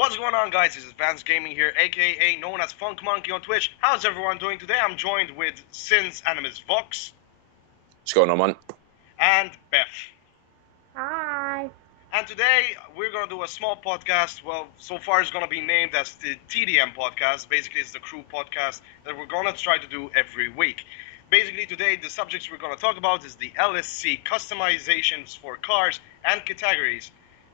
What's going on, guys? This is Vance Gaming here, aka known as Funk Monkey on Twitch. How's everyone doing today? I'm joined with Sins Animus Vox What's going on, man? and Beth. Hi. And today we're gonna do a small podcast. Well, so far it's gonna be named as the TDM podcast. Basically, it's the crew podcast that we're gonna try to do every week. Basically, today the subjects we're gonna talk about is the LSC customizations for cars and categories.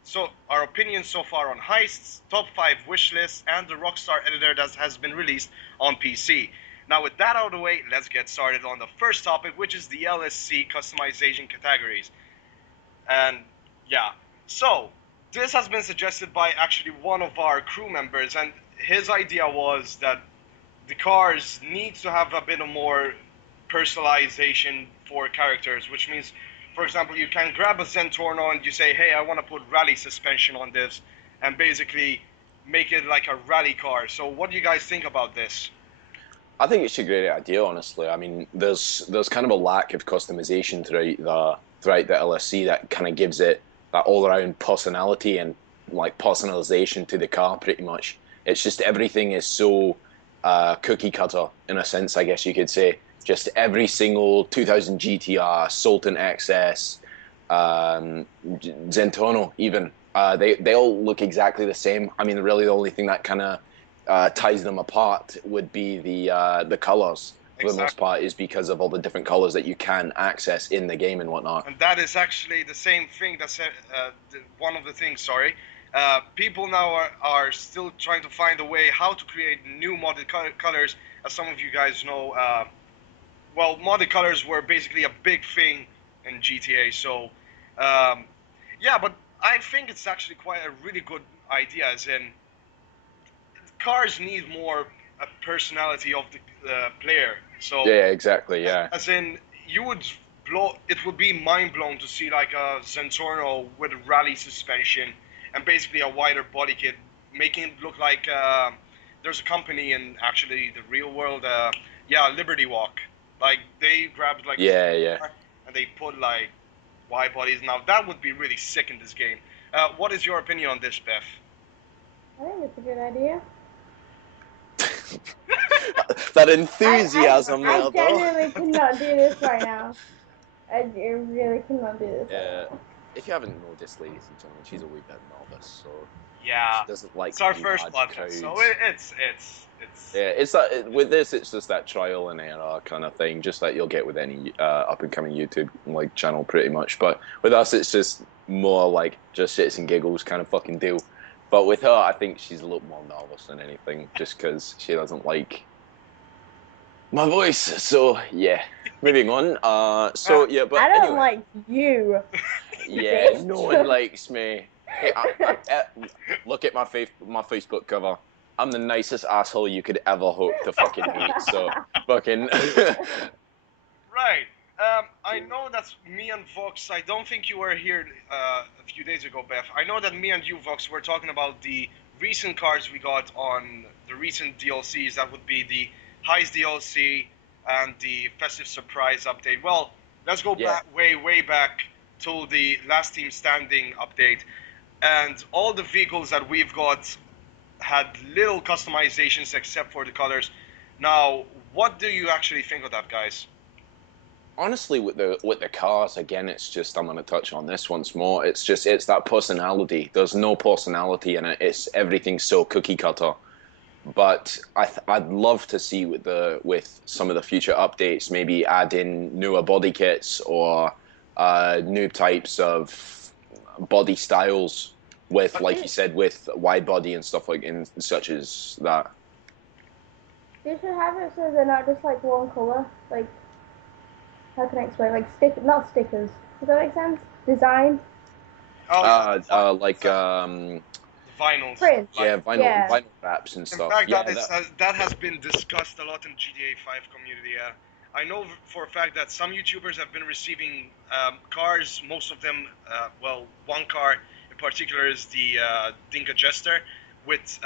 So our opinions so far on heists, top 5 wish lists, and the Rockstar editor that has been released on PC. Now, with that out of the way, let's get started on the first topic, which is the LSC customization categories. And yeah, so this has been suggested by actually one of our crew members, and his idea was that the cars need to have a bit of more personalization for characters, which means, for example, you can grab a Zentorno and you say, hey, I want to put rally suspension on this, and basically make it like a rally car. So what do you guys think about this? I think it's a great idea, honestly. I mean, there's kind of a lack of customization throughout the LSC that kind of gives it that all around personality and like personalization to the car. Pretty much, it's just everything is so cookie cutter in a sense, I guess you could say. Just every single 2000 GTR, Sultan XS, Zentorno, even they all look exactly the same. I mean, really, the only thing that kind of ties them apart would be the colors. For the most part, is because of all the different colors that you can access in the game and whatnot. And that is actually the same thing. That's one of the things. Sorry, people now are still trying to find a way how to create new modded colors. As some of you guys know, well, modded colors were basically a big thing in GTA. So, yeah, but I think it's actually quite a really good idea. As in, cars need more a personality of the player. So Yeah, exactly. Yeah. as in, you would it would be mind blown to see like a Zentorno with rally suspension and basically a wider body kit, making it look like there's a company in actually the real world, yeah, Liberty Walk. Like they grabbed like Yeah, yeah. and they put like wide bodies. Now that would be really sick in this game. What is your opinion on this, Beth? I think it's a good idea. That enthusiasm I there, genuinely though. cannot do this right now. I really cannot do this right now. If you haven't noticed, ladies and gentlemen, she's a wee bit novice, so Yeah, she doesn't like it's our first large podcast, crowds. so it's Yeah, it's that with this, it's just that trial and error kind of thing, just like you'll get with any up and coming YouTube like channel, pretty much. But with us, it's just more like just shits and giggles kind of fucking deal. But with her, I think she's a little more nervous than anything, just because she doesn't like my voice. So yeah, moving on. So yeah, but I don't anyway, like you. yeah, bitch. no one likes me. Hey, look at my Facebook cover. I'm the nicest asshole you could ever hope to fucking hate. So fucking right. I know that me and Vox. I don't think you were here a few days ago, Beth. I know that me and you, Vox, were talking about the recent cards we got on the recent DLCs. That would be the Heist DLC and the Festive Surprise update. Well, let's go Yeah. back way back to the Last Team Standing update, and all the vehicles that we've got had little customizations except for the colors. Now, what do you actually think of that, guys? honestly, with the cars again, it's just I'm gonna touch on this once more. It's that personality. There's no personality in it. It's everything's so cookie cutter. But I'd love to see with some of the future updates, maybe add in newer body kits or new types of body styles with, like you said, with wide body and stuff like in such as that. You should have it so they're not just like one color. Like, how can I explain? Like not stickers. Does that make sense? Design. Oh, yeah, Like the vinyls. Print. Like, yeah, Yeah. vinyl wraps and in stuff. fact, Yeah, that has been discussed a lot in GTA 5 community. I know for a fact that some YouTubers have been receiving cars. Most of them, well, one car in particular is the Dinka Jester with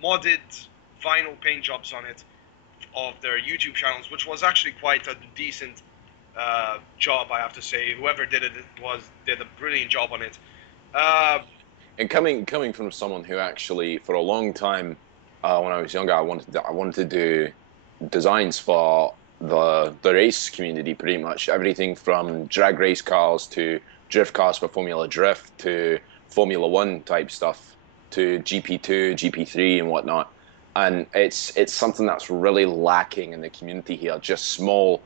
modded vinyl paint jobs on it of their YouTube channels, which was actually quite a decent job, I have to say. Whoever did it did a brilliant job on it. Uh, And coming from someone who actually, for a long time, when I was younger, I wanted to do designs for the race community, pretty much everything from drag race cars to drift cars for Formula Drift to Formula One type stuff to GP2, GP3, and whatnot. And it's something that's really lacking in the community here. Just small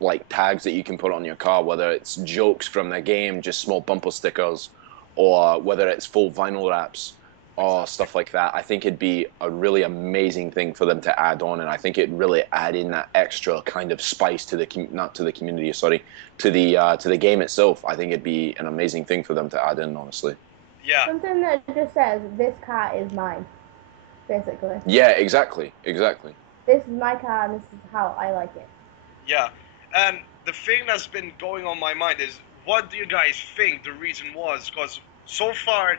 like tags that you can put on your car, whether it's jokes from the game, just small bumper stickers, or whether it's full vinyl wraps or stuff like that. I think it'd be a really amazing thing for them to add on, and I think it'd really add in that extra kind of spice to the not to the community, sorry, to the game itself. I think it'd be an amazing thing for them to add in, honestly. Yeah. Something that just says, this car is mine, basically. Yeah, exactly. This is my car and this is how I like it. Yeah. And the thing that's been going on my mind is, what do you guys think the reason was? Because so far,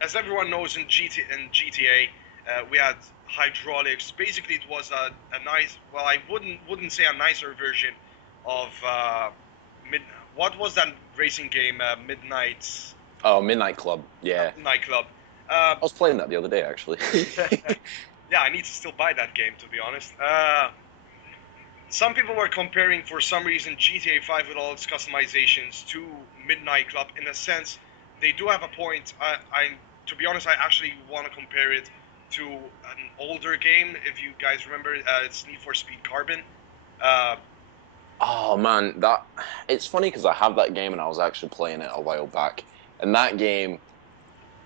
as everyone knows in GTA, we had hydraulics. Basically, it was a nice. Well, I wouldn't say a nicer version of mid. What was that racing game? Midnight's Oh, Midnight Club. Yeah, Nightclub. I was playing that the other day, actually. Yeah, I need to still buy that game, to be honest. Some people were comparing, for some reason, GTA 5 with all its customizations to Midnight Club. In a sense, they do have a point. To be honest, I actually want to compare it to an older game. If you guys remember, it's Need for Speed Carbon. Uh, Oh man, that it's funny because I have that game and I was actually playing it a while back, and that game,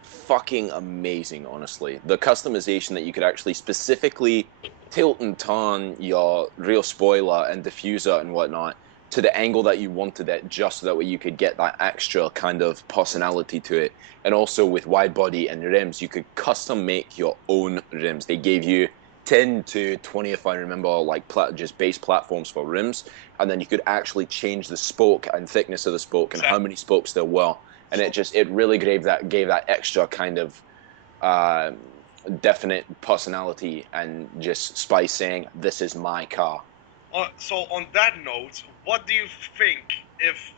fucking amazing, honestly. The customization that you could actually specifically tilt and turn your rear spoiler and diffuser and whatnot to the angle that you wanted it, just so that way you could get that extra kind of personality to it. And also with wide body and rims, you could custom make your own rims. They gave you 10 to 20, if I remember, like just base platforms for rims, and then you could actually change the spoke and thickness of the spoke and how many spokes there were, and it really gave that extra kind of definite personality and just spice, saying this is my car. so on that note, what do you think if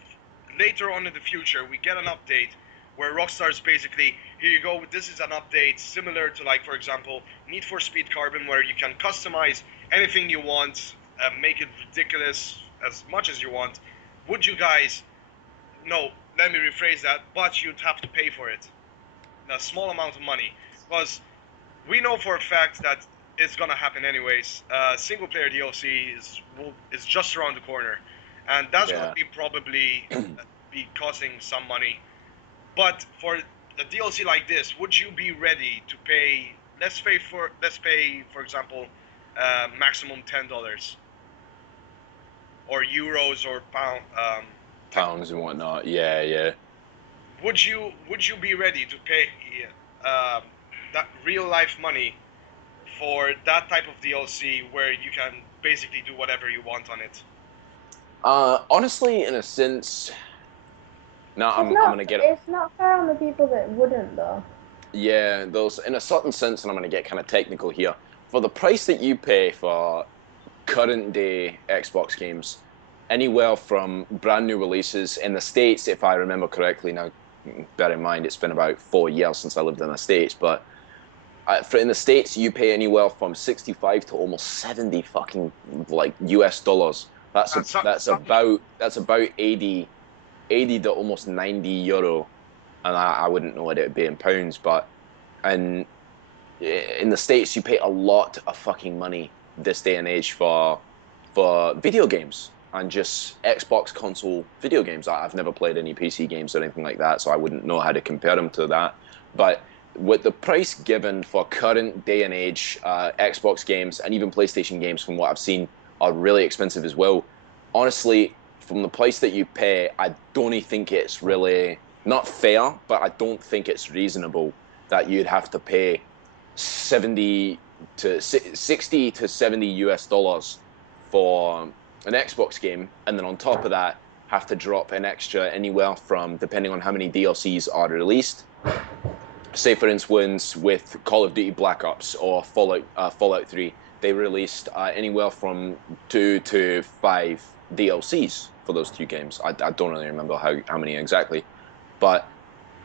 later on in the future we get an update where Rockstar's basically, here you go, this is an update similar to, like, for example, Need for Speed Carbon, where you can customize anything you want, make it ridiculous as much as you want. Would you guys, no, let me rephrase that, but you'd have to pay for it, a small amount of money, because we know for a fact that it's gonna happen anyways. Single player DLC is just around the corner, and that's gonna be probably be costing some money. But for a DLC like this, would you be ready to pay? Let's pay for example, maximum $10, or euros or pound. Pounds and whatnot. Yeah. Would you be ready to pay that real life money for that type of DLC where you can basically do whatever you want on it? Honestly, in a sense, no, I'm gonna get it. It's not fair on the people that wouldn't, though. Yeah, those in a certain sense, and I'm gonna get kind of technical here. For the price that you pay for current day Xbox games, anywhere from brand new releases in the States, if I remember correctly. Now, bear in mind, it's been about 4 years since I lived in the States, but in the States, you pay anywhere from 65 to almost 70 fucking like US dollars. That's about 80 to almost 90 euro, and I wouldn't know what it would be in pounds, but and in the States you pay a lot of fucking money this day and age for video games and just Xbox console video games. I've never played any PC games or anything like that, so I wouldn't know how to compare them to that. But with the price given for current day and age Xbox games and even PlayStation games, from what I've seen, are really expensive as well. Honestly, from the price that you pay, I don't think it's really not fair, but I don't think it's reasonable that you'd have to pay 60 to 70 US dollars for an Xbox game, and then on top of that have to drop an extra anywhere from, depending on how many DLCs are released. Say for instance with Call of Duty Black Ops or Fallout 3, they released anywhere from 2 to 5 DLCs for those two games. I don't really remember how many exactly, but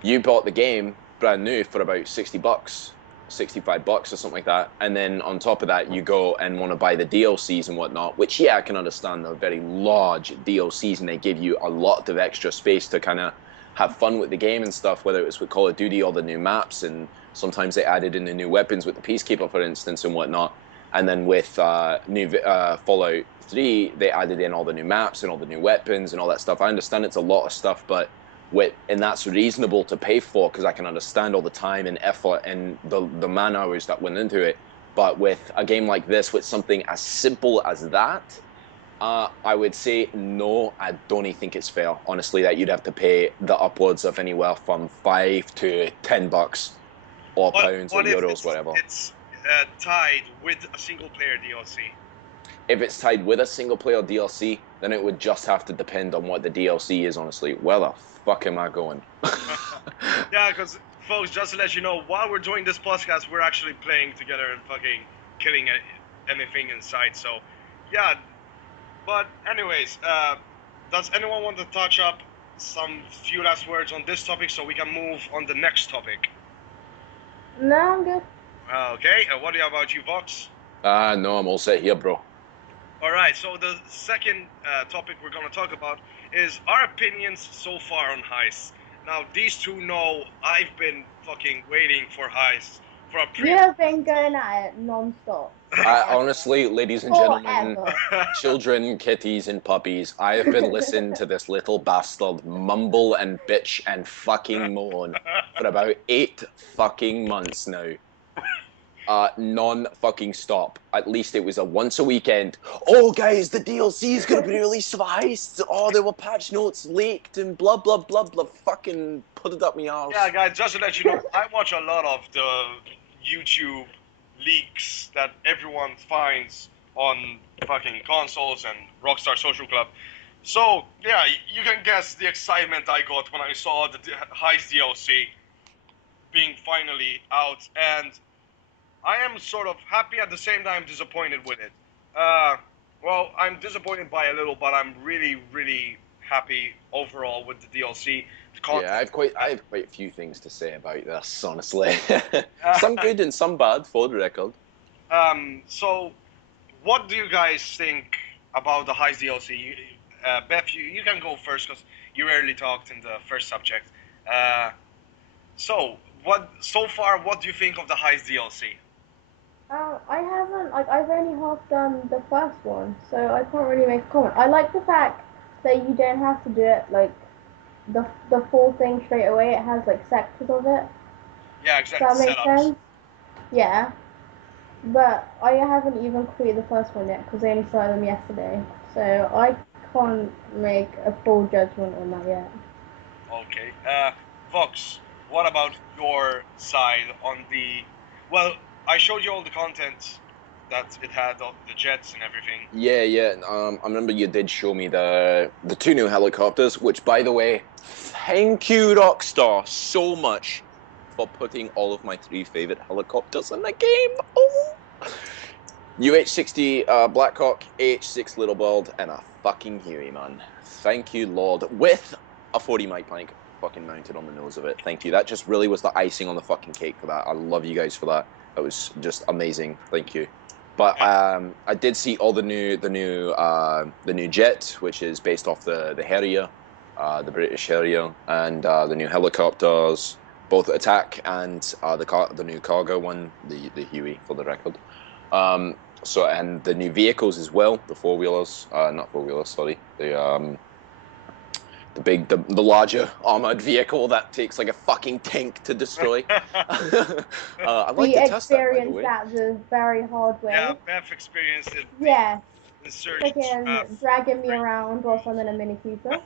you bought the game brand new for about $60, $65 or something like that, and then on top of that, you go and want to buy the DLCs and whatnot. Which, yeah, I can understand. They're very large DLCs, and they give you a lot of extra space to kind of have fun with the game and stuff. Whether it was with Call of Duty or the new maps, and sometimes they added in the new weapons with the Peacekeeper, for instance, and whatnot. And then with new Fallout 3, they added in all the new maps and all the new weapons and all that stuff. I understand it's a lot of stuff, but and that's reasonable to pay for because I can understand all the time and effort and the man hours that went into it. But with a game like this, with something as simple as that, I would say no. I don't even think it's fair, honestly, that you'd have to pay the upwards of anywhere from $5 to $10 or pounds or euros, whatever. It's tied with a single player DLC. If it's tied with a single player DLC, then it would just have to depend on what the DLC is, honestly. Where the fuck am I going? Yeah, because, folks, just to let you know, while we're doing this podcast, we're actually playing together and fucking killing anything in sight. So, yeah. But, anyways, does anyone want to touch up some few last words on this topic so we can move on the next topic? No, I'm good. Okay, what about you, Vox? No, I'm all set here, bro. Alright, so the second topic we're going to talk about is our opinions so far on heists. Now, these two know I've been fucking waiting for heists for a You have been going at it non-stop. Honestly, ladies and gentlemen, Forever. children, kitties, and puppies, I have been listening to this little bastard mumble and bitch and fucking moan for about 8 fucking months now. Non-fucking stop. At least it was a once a weekend. Oh, guys, the DLC is going to be released for the heists. Oh, there were patch notes leaked and blah, blah, blah, blah. Fucking put it up my arse. Yeah, guys, just to let you know, I watch a lot of the YouTube leaks that everyone finds on fucking consoles and Rockstar Social Club. So, yeah, you can guess the excitement I got when I saw the Heist DLC being finally out, and I am sort of happy at the same time disappointed with it. Well, I'm disappointed by a little, but I'm really, really happy overall with the DLC. Yeah, I have quite a few things to say about this, honestly. Some good and some bad, for the record. So, what do you guys think about the Heist DLC? Beth, you can go first because you rarely talked in the first subject. So far, what do you think of the Heist DLC? I haven't, I've only half done the first one, so I can't really make a comment. I like the fact that you don't have to do it, like, the full thing straight away. It has, like, sectors of it. Yeah, exactly. Does that make sense? Yeah. But I haven't even completed the first one yet, because I only started them yesterday. So I can't make a full judgment on that yet. Okay. Vox, what about your side on the... Well, I showed you all the content that it had, the jets and everything. Yeah. I remember you did show me the 2 new helicopters, which, by the way, thank you, Rockstar, so much for putting all of my 3 favorite helicopters in the game. Oh! UH-60 Blackhawk, AH-6 Little Bird, and a fucking Huey, man. Thank you, Lord. With a 40 mic plank fucking mounted on the nose of it. Thank you. That just really was the icing on the fucking cake for that. I love you guys for that. That was just amazing. Thank you. But I did see all the new jet, which is based off the Harrier, the British Harrier, and the new helicopters, both attack and the new cargo one, the Huey, for the record. And the new vehicles as well, the 4-wheelers, not 4-wheelers, sorry, the larger armored vehicle that takes like a fucking tank to destroy. I'd like to test that, by the way. That the very hard way. Yeah, Beth experienced it. Yeah. Freaking dragging me around whilst I'm in a Mini Cooper.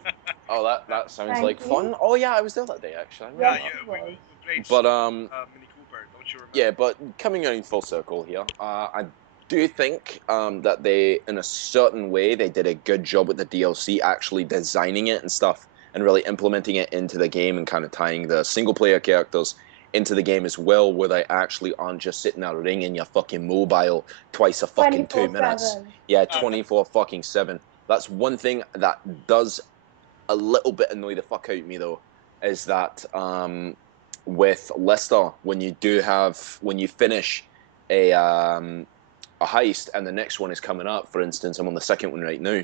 Oh, that sounds like fun. Oh yeah, I was there that day actually. Yeah, we played but Mini Cooper, don't you remember? Yeah, but coming around full circle here, I do think that they, in a certain way, they did a good job with the DLC, actually designing it and stuff, and really implementing it into the game and kind of tying the single-player characters into the game as well, where they actually aren't just sitting there ringing your fucking mobile twice a fucking 2 minutes. Yeah, 24 fucking 7. That's one thing that does a little bit annoy the fuck out of me, though. is that with Lister, when you finish a heist and the next one is coming up, for instance, I'm on the second one right now.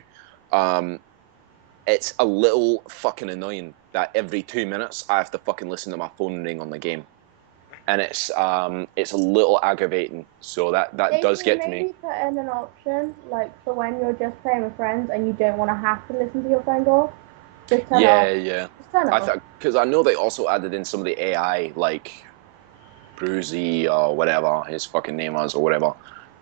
It's a little fucking annoying that every 2 minutes I have to fucking listen to my phone ring on the game, and it's a little aggravating. So that They does can get to me. maybe put in an option, like, for when you're just playing with friends and you don't want to have to listen to your phone call. Just turn it Yeah, off. yeah. Just turn it I off. thought because I know they also added in some of the AI, like Bruzy or whatever his fucking name was or whatever.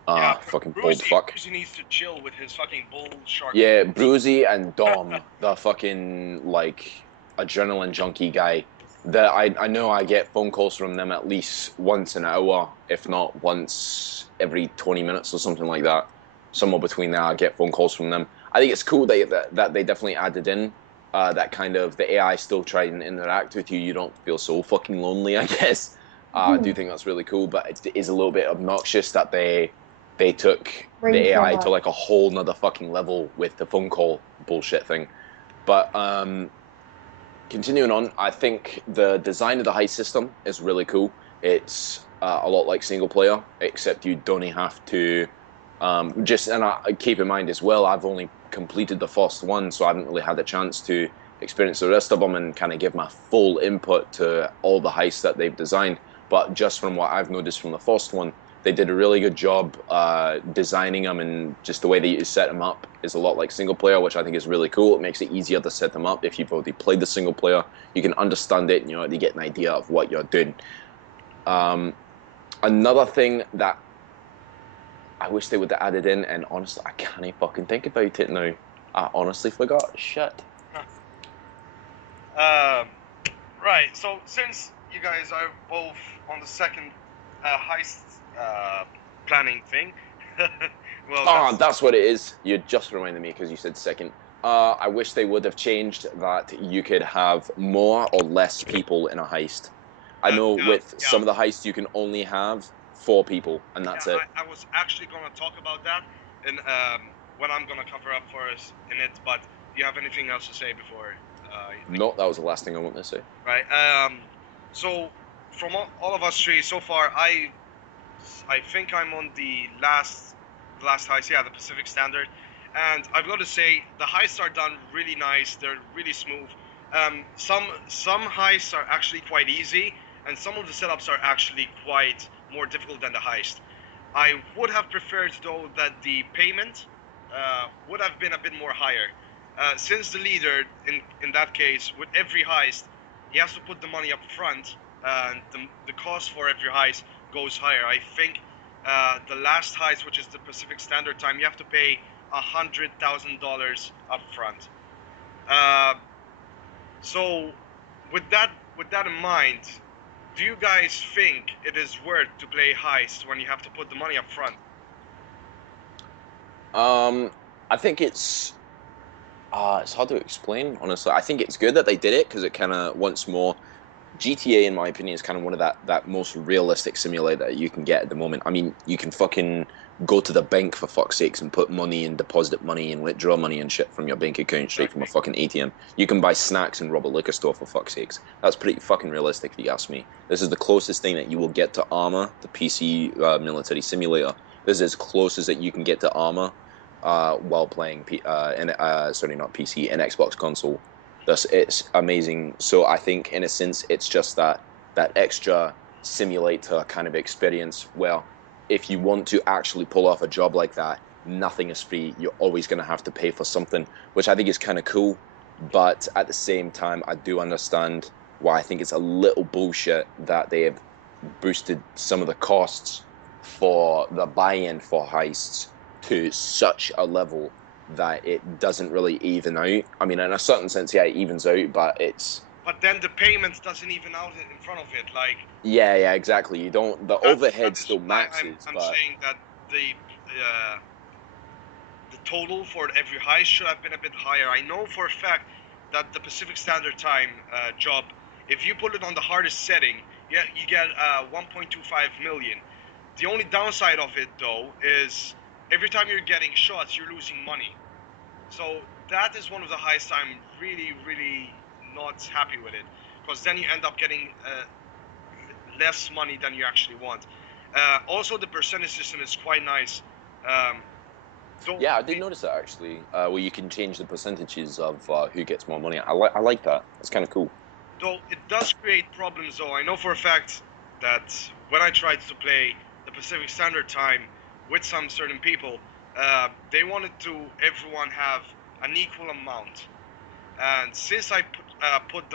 Yeah, Fucking bold fuck. Brucey needs to chill with his fucking bull shark. Yeah, Bruzy and Dom, the fucking like adrenaline junkie guy. That I know I get phone calls from them at least once an hour, if not once every 20 minutes or something like that. Somewhere between there, I get phone calls from them. I think it's cool that they definitely added in that kind of the AI still try and interact with you. You don't feel so fucking lonely, I guess. I do think that's really cool, but it is a little bit obnoxious that they took the Ring so AI to much. like a whole nother fucking level with the phone call bullshit thing. But continuing on, I think the design of the heist system is really cool. It's a lot like single player, except you don't have to and I keep in mind as well, I've only completed the first one, so I haven't really had a chance to experience the rest of them and kind of give my full input to all the heists that they've designed. But just from what I've noticed from the first one, they did a really good job designing them, and just the way that you set them up is a lot like single player, which I think is really cool. It makes it easier to set them up if you've already played the single player. You can understand it, and you already get an idea of what you're doing. Another thing that I wish they would have added in, and honestly, I can't fucking think about it now. I honestly forgot. Shit. Right. So since you guys are both on the second heist planning thing, well, Oh, that's what it is. You just reminded me because you said second. I wish they would have changed that you could have more or less people in a heist. I know with some of the heists you can only have 4 people, and that's it. I was actually gonna talk about that, and when I'm gonna cover up for us in it. But do you have anything else to say before? No, that was the last thing I wanted to say. Right. So from all of us three so far, I think I'm on the last heist. Yeah, the Pacific Standard, and I've got to say the heists are done really nice. They're really smooth. Some heists are actually quite easy, and some of the setups are actually quite more difficult than the heist. I would have preferred though that the payment would have been a bit more higher. Since the leader, in that case, with every heist, he has to put the money up front, and the cost for every heist goes higher. I think the last heist, which is the Pacific Standard Time, you have to pay $100,000 up front. So, with that in mind, do you guys think it is worth to play heist when you have to put the money up front? I think it's hard to explain, honestly. I think it's good that they did it because it kind of once more GTA, in my opinion, is kind of one of that most realistic simulator that you can get at the moment. I mean, you can fucking go to the bank for fuck's sakes and put money and deposit money and withdraw money and shit from your bank account straight from a fucking ATM. You can buy snacks and rob a liquor store for fuck's sakes. That's pretty fucking realistic if you ask me. This is the closest thing that you will get to Arma, the PC military simulator. This is as close as that you can get to Arma while playing sorry, not PC, an Xbox console. It's amazing. So I think in a sense it's just that extra simulator kind of experience where if you want to actually pull off a job like that, nothing is free. You're always going to have to pay for something, which I think is kind of cool. But at the same time, I do understand why I think it's a little bullshit that they have boosted some of the costs for the buy-in for heists to such a level that it doesn't really even out. I mean, in a certain sense, yeah, it evens out, but it's But then the payment doesn't even out in front of it. Like yeah, exactly. You don't the that overhead is still why maxes, I'm but saying that the total for every heist should have been a bit higher. I know for a fact that the Pacific Standard Time job, if you put it on the hardest setting, you get 1.25 million. The only downside of it though is every time you're getting shots, you're losing money. So that is one of the heists I'm really, really not happy with it. because then you end up getting less money than you actually want. Also, the percentage system is quite nice. Um, Yeah, I did notice that actually, where you can change the percentages of who gets more money. I like that. It's kind of cool. Though it does create problems, though I know for a fact that when I tried to play the Pacific Standard Time with some certain people, they wanted to everyone have an equal amount, and since I put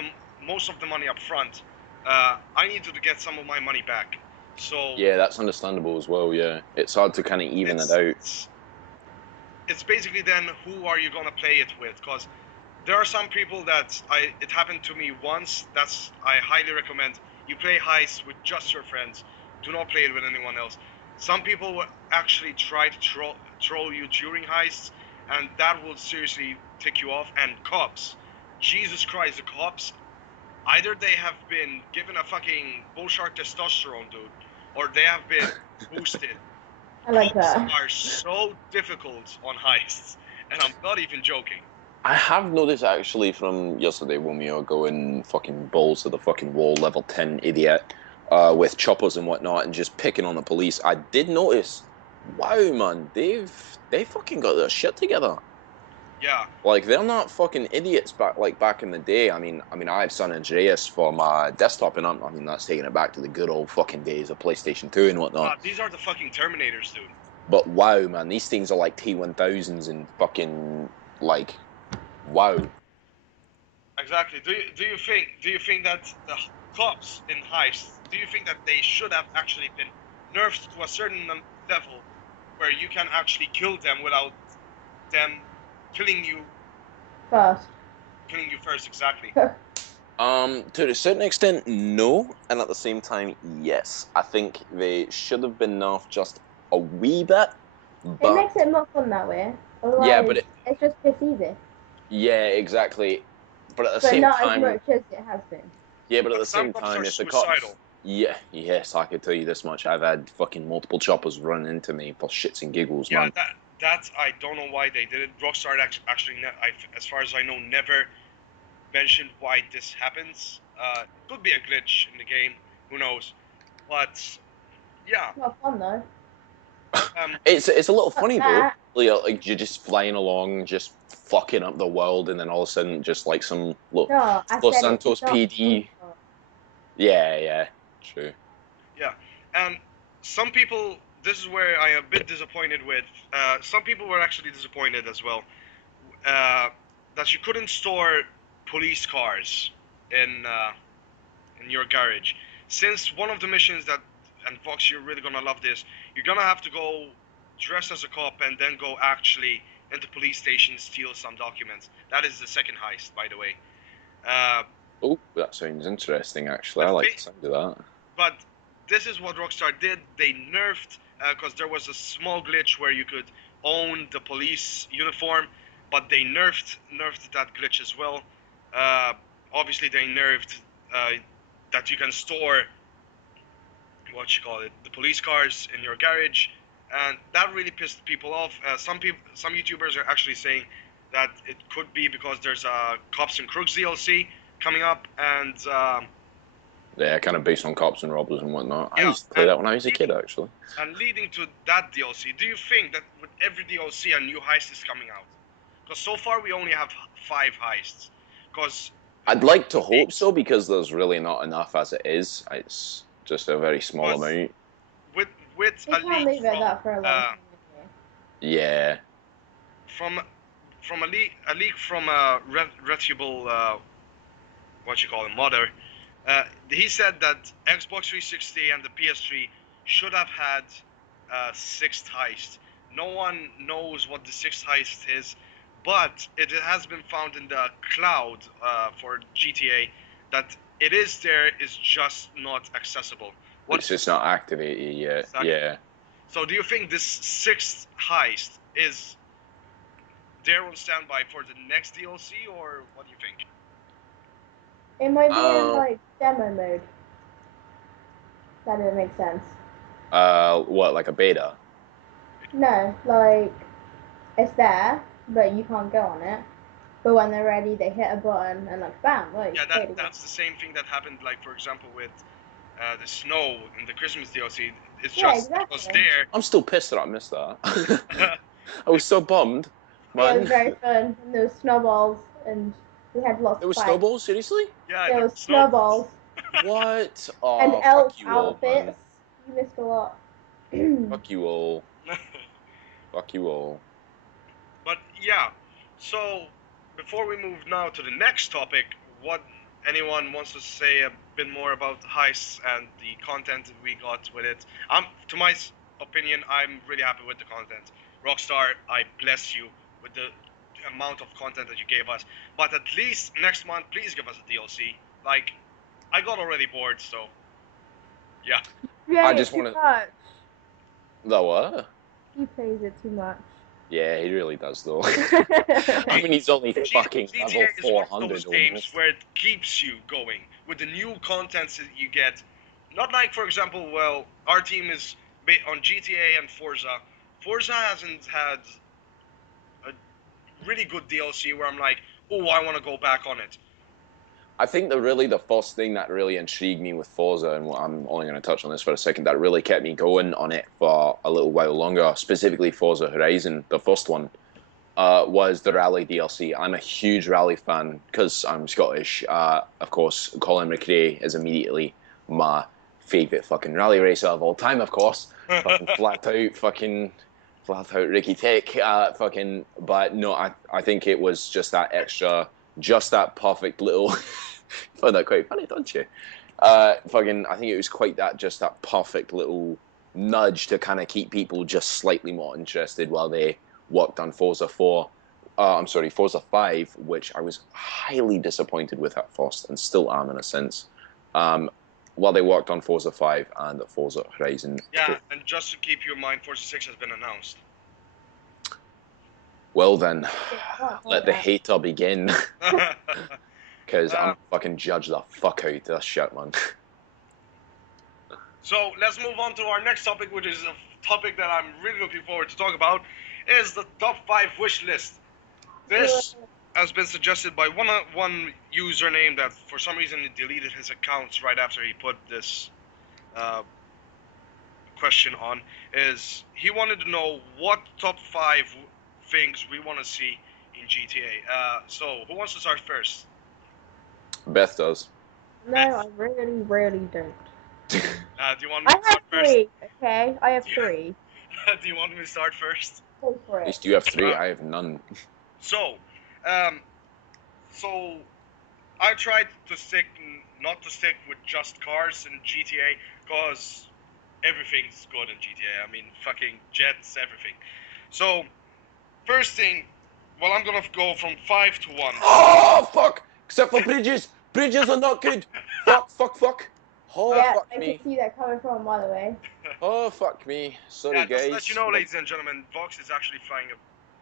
most of the money up front, I needed to get some of my money back. So Yeah, that's understandable as well. Yeah, it's hard to kind of even it out. It's basically then who are you gonna play it with? Because there are some people that it happened to me once. I highly recommend you play heist with just your friends. Do not play it with anyone else. Some people will actually try to troll you during heists, and that will seriously tick you off. And cops, Jesus Christ, the cops. Either they have been given a fucking bullshark testosterone, dude, or they have been boosted. I like Cops that. are so difficult on heists, and I'm not even joking. I have noticed actually from yesterday when we were going fucking balls to the fucking wall, level 10 idiot, with choppers and whatnot, and just picking on the police. I did notice, wow, man, they fucking got their shit together. Yeah. Like they're not fucking idiots back in the day. I have San Andreas for my desktop, and I mean that's taking it back to the good old fucking days of PlayStation 2 and whatnot. These are the fucking Terminators, dude. But wow, man, these things are like T1000s and fucking like wow. Exactly. Do you think that the cops in heists, do you think that they should have actually been nerfed to a certain level where you can actually kill them without them killing you First. exactly. To a certain extent, no, and at the same time, yes. I think they should have been nerfed just a wee bit, It but makes it more fun that way. yeah, but Otherwise, it's just piss easy. yeah, exactly. But at the But same not as time, much as it has been. yeah, but at But the some same cops time, are if the suicidal. cops, yeah, yes, I could tell you this much: I've had fucking multiple choppers run into me for shits and giggles, Yeah, man. that I don't know why they did it. Rockstar actually, as far as I know, never mentioned why this happens. It could be a glitch in the game. Who knows? But yeah. Not fun though. Um, It's a little Fuck funny though. that. Like you're just flying along, just fucking up the world, and then all of a sudden, just like some look, No, I Los said it's Santos not fun. PD. Yeah, yeah, true. yeah, and some people. This is where I am a bit disappointed with. Some people were actually disappointed as well that you couldn't store police cars in your garage. Since one of the missions that, and Fox, you're really gonna love this. You're gonna have to go dress as a cop and then go actually into police station steal some documents. That is the second heist, by the way. Uh, Oh, that sounds interesting. Actually, but I like fa- the sound of that. but this is what Rockstar did. They nerfed because there was a small glitch where you could own the police uniform, but they nerfed that glitch as well. Uh, Obviously, they nerfed uh, that you can store what you call it, the police cars in your garage, and that really pissed people off. Some YouTubers are actually saying that it could be because there's a Cops and Crooks DLC coming up, and Yeah, kind of based on cops and robbers and whatnot. I yeah, used to play that when I was a kid, leading actually. leading to that DLC, do you think that with every DLC a new heist is coming out? Because so far we only have 5 heists. Because I'd like to hope so because there's really not enough as it is. It's just a very small because amount. with with They a can't leak leave it that for a long time anyway. Yeah, from a leak from a reputable what you call it mother, he said that Xbox 360 and the PS3 should have had a sixth heist. No one knows what the sixth heist is, but it has been found in the cloud for GTA that it is there, is just not accessible. What it's just not activated yet. exactly? Yeah. So do you think this sixth heist is there on standby for the next DLC, or what do you think? It might be in Uh, like demo mode. That didn't make sense. what, like a beta? No, like it's there, but you can't go on it. but when they're ready, they hit a button and like bam, like Yeah, play the game. that's the same thing that happened, like for example with the snow in the Christmas DLC. It's Yeah, just it was exactly. there. I'm still pissed that I missed that. I was so bummed, It was man. very fun. And there was snowballs, and we had lots There of was fights. snowballs, seriously? Yeah, There there was was snowballs What? and Oh, elf fuck you all, man. outfits. You missed a lot. Fuck you all. Fuck you all. But yeah, so before we move now to the next topic, what anyone wants to say a bit more about the heists and the content that we got with it? To my opinion, I'm really happy with the content. Rockstar, I bless you with the amount of content that you gave us. But at least next month, please give us a DLC. Like, I got already bored, so yeah. I Play it just too want to. much. The what? He plays it too much. Yeah, he really does, though. I mean, he's only fucking level GTA is one of 400 those games almost. where it keeps you going with the new contents that you get. Not like, for example, well, our team is on GTA and Forza. Forza hasn't had a really good DLC where I'm like, oh, I want to go back on it. I think the first thing that really intrigued me with Forza, and I'm only going to touch on this for a second, that really kept me going on it for a little while longer, specifically Forza Horizon, the first one, was the Rally DLC. I'm a huge Rally fan because I'm Scottish. Of course, Colin McRae is immediately my favourite fucking rally racer of all time, of course. Fucking flat out Ricky Tech. But no, I think it was just that extra, just that perfect little. You find that quite funny, don't you? I think it was quite that, just that perfect little nudge to kind of keep people just slightly more interested while they worked on Forza 4. Forza 5, which I was highly disappointed with at first, and still am in a sense. While they worked on Forza 5 and Forza Horizon 2. Yeah, and just to keep you in mind, Forza 6 has been announced. Well then, What? let the hater begin. Because I'm Uh, fucking judge the fuck out of this shit, man. So let's move on to our next topic, which is a topic that I'm really looking forward to talk about, is the top 5 wish list. This has been suggested by one username that for some reason he deleted his accounts right after he put this uh, question on. Is he wanted to know what top 5 things we want to see in GTA. So who wants to start first? Beth does. No, I really don't. Do you want me I to have start first? 3. Okay, I have Yeah. 3. Do you want me to start first? Go for At it. least you have 3, I have none. So, um, so I tried to not to stick with just cars in GTA, cause everything's good in GTA. I mean, fucking jets, everything. So, first thing, well, I'm gonna go from 5 to 1. Oh, fuck! Except for bridges! Bridges are not good! Fuck. Oh, Yeah, fuck I can me. see that coming from, by the way. Oh, fuck me. Sorry, Yeah, just to let you guys. know, ladies and gentlemen, Vox is actually flying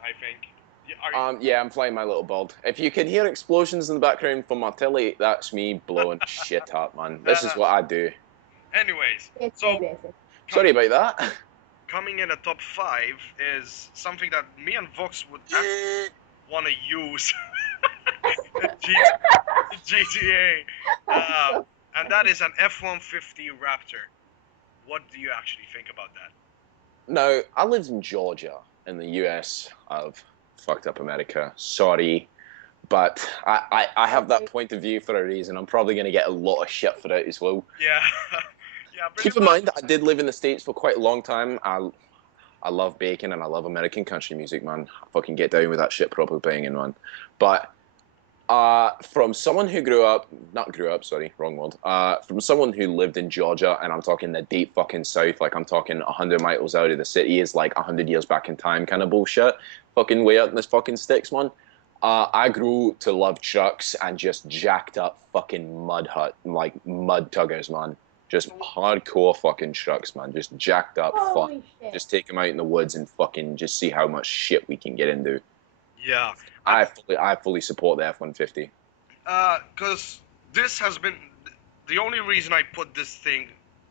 I think. Yeah, Yeah, I'm flying my little bird. If you can hear explosions in the background from my telly, that's me blowing shit up, man. This is what I do. Anyways, It's so so basic. Sorry about that. coming in at top 5 is something that me and Vox would want to use in GTA, and that is an F-150 Raptor. What do you actually think about that? Now, I lived in Georgia in the US of fucked up America. Sorry. But I have that point of view for a reason. I'm probably going to get a lot of shit for it as well. Yeah, yeah, pretty Keep in much. mind that I did live in the States for quite a long time. I love bacon and I love American country music, man. I fucking get down with that shit proper banging, man. But from someone who sorry, wrong word. From someone who lived in Georgia, and I'm talking the deep fucking south, like I'm talking 100 miles out of the city, is like 100 years back in time kind of bullshit. Fucking way out in this fucking sticks, man. I grew to love trucks and just jacked up fucking like mud tuggers, man. Just hardcore fucking trucks, man. Just jacked up fun. Holy shit. Just take them out in the woods and fucking just see how much shit we can get into. Yeah, I fully support the F-150. because this has been the only reason I put this thing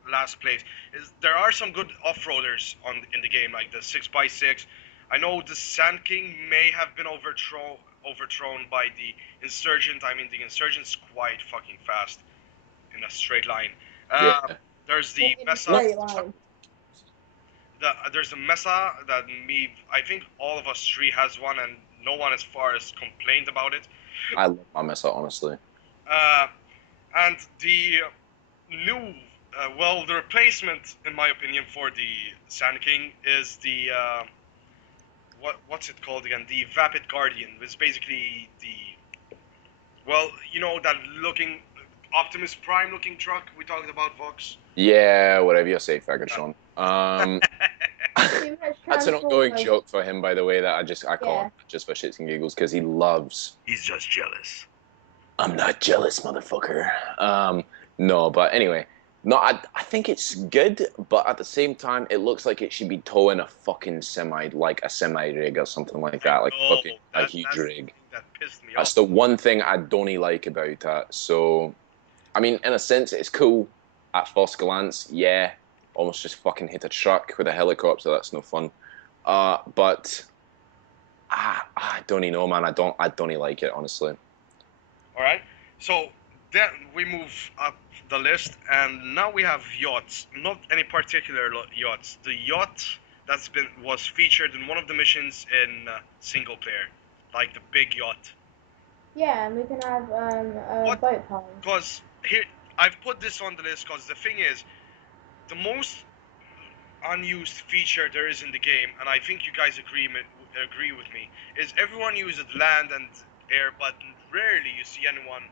last place is there are some good off-roaders in the game, like the 6x6. I know the Sand King may have been overthrown by the insurgent. I mean, the insurgent's quite fucking fast in a straight line. Yeah. There's the In a Mesa. straight line. There's a Mesa that I think all of us three has one, and no one as far as complained about it. I love my Mesa, honestly. And the new, the replacement, in my opinion, for the Sand King is the what's it called again? The Vapid Guardian. It's basically that looking Optimus Prime looking truck we talked about, Vox. Yeah, whatever you say, Ferguson. Too much That's an ongoing Transformers. joke for him, by the way, that I call Yeah. him just for shits and giggles, because he loves. He's just jealous. I'm not jealous, motherfucker. No, but anyway, no, I think it's good, but at the same time, it looks like it should be towing a fucking semi, like a semi rig or something like that, like fucking a huge that's rig. the thing that pissed me That's off. the one thing I don't like about that. So, I mean, in a sense, it's cool at first glance. Yeah, almost just fucking hit a truck with a helicopter. That's no fun. But I don't even know, man. I don't like it, honestly. All right. So then we move up the list, and now we have yachts. Not any particular yachts. The yacht was featured in one of the missions in single player, like the big yacht. Yeah, and we can have a What? boat party. Because here I've put this on the list because the thing is, the most unused feature there is in the game, and I think you guys agree with me, is everyone uses land and air, but rarely you see anyone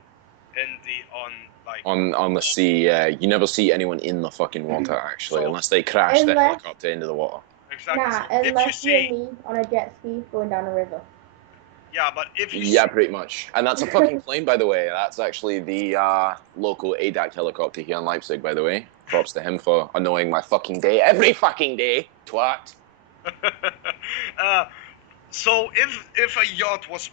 On the sea, yeah, you never see anyone in the fucking water actually, So- unless they crash the Unless- helicopter into the water. exactly. Nah, So if you unless you and see, me on a jet ski going down a river. yeah, but if you Yeah, see, pretty much. And that's a fucking plane, by the way. That's actually the local ADAC helicopter here in Leipzig, by the way. Props to him for annoying my fucking day every fucking day, twat. so if a yacht was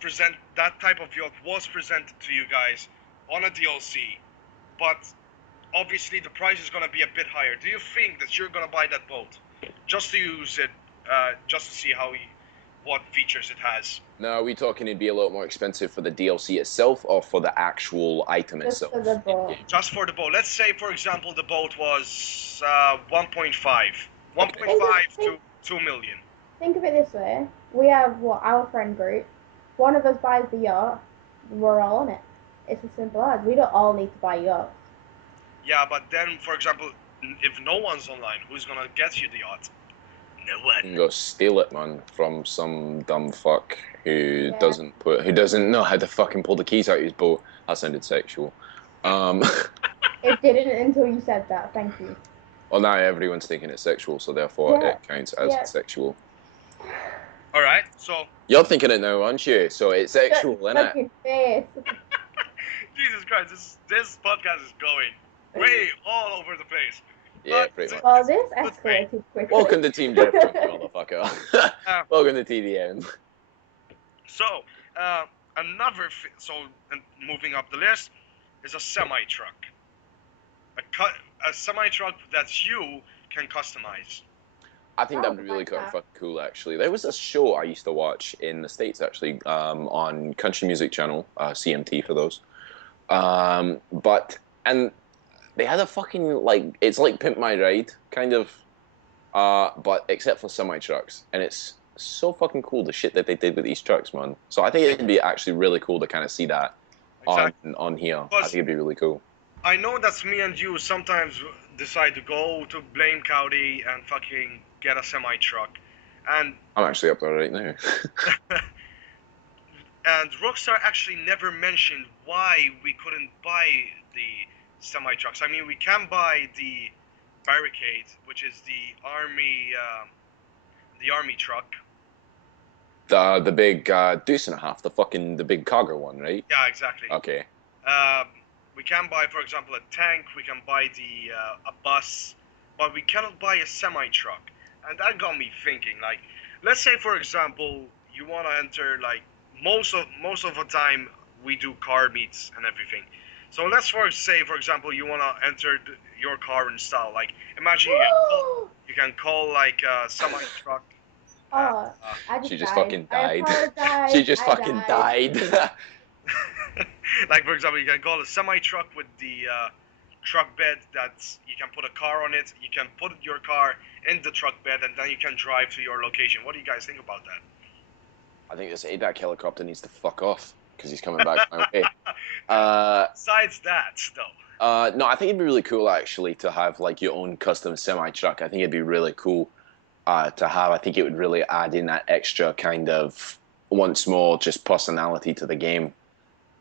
that type of yacht was presented to you guys on a DLC, but obviously the price is gonna be a bit higher. Do you think that you're gonna buy that boat just to use it, just to see what features it has? Now, are we talking it'd be a lot more expensive for the DLC itself or for the actual item Just itself? for the boat. in-game? Just for the boat. Let's say, for example, the boat was 1.5 to 2 million. Think of it this way: we have our friend group. One of us buys the yacht, we're all on it. It's as simple as we don't all need to buy yachts. Yeah, but then, for example, if no one's online, who's gonna get you the yacht? No You one. can go steal it, man, from some dumb fuck who Yeah. doesn't know how to fucking pull the keys out of his boat. That sounded sexual. It didn't until you said that. Thank you. Well, now everyone's thinking it's sexual, so therefore Yeah, it counts as yeah. sexual. All right. So, You're thinking it now, aren't you? So it's sexual, Shut isn't it? fucking face. Jesus Christ, this podcast is going way all over the place. Yeah, But pretty much. Well, this escalated quickly. Welcome to Team Death, motherfucker. Welcome to TDM. So, moving up the list is a semi truck. A semi truck that you can customize. I think Oh, that'd be really like quite that. fucking cool, actually. There was a show I used to watch in the States, actually, on Country Music Channel, CMT for those. And they had a fucking, like, it's like Pimp My Ride, kind of, but except for semi-trucks. And it's so fucking cool, the shit that they did with these trucks, man. So I think it'd be actually really cool to kind of see that on here. I think it'd be really cool. I know that's me and you sometimes decide to go to Blaine County and fucking get a semi truck, and I'm actually up there right now. and Rockstar actually never mentioned why we couldn't buy the semi trucks. I mean, we can buy the Barricade, which is the army truck. The big Deuce and a Half, the big cargo one, right? Yeah, exactly. Okay. We can buy, for example, a tank. We can buy a bus, but we cannot buy a semi truck. And that got me thinking. Like, let's say, for example, you want to enter like most of the time we do car meets and everything. So let's say, for example, you want to enter your car in style. Like, imagine you can call like a semi truck Oh, Uh, I just She just died. fucking I died. apologize. She just I fucking died. died. like for example, you can call a semi truck with the truck bed that you can put a car on it. You can put your car in the truck bed, and then you can drive to your location. What do you guys think about I think this ADAC helicopter needs to fuck off because he's coming back my way. that? Besides that, though. No, I think it'd be really cool actually to have like your own custom semi truck. I think it'd be really cool to have. I think it would really add in that extra kind of once more just personality to the game.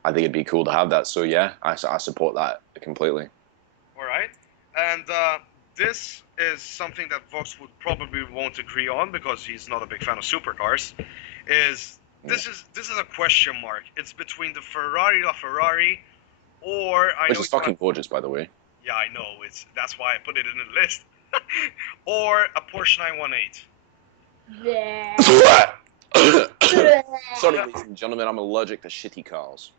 I think it'd be cool to have that. So yeah, I support that completely. All right, and this is something that Vox would probably won't agree on because he's not a big fan of supercars. This is a question mark. It's between the Ferrari LaFerrari, or I Which know is it's not. fucking gorgeous, by the way. Yeah, I know. That's why I put it in the list. Or a Porsche 918. Yeah. Sorry, ladies and gentlemen, I'm allergic to shitty cars.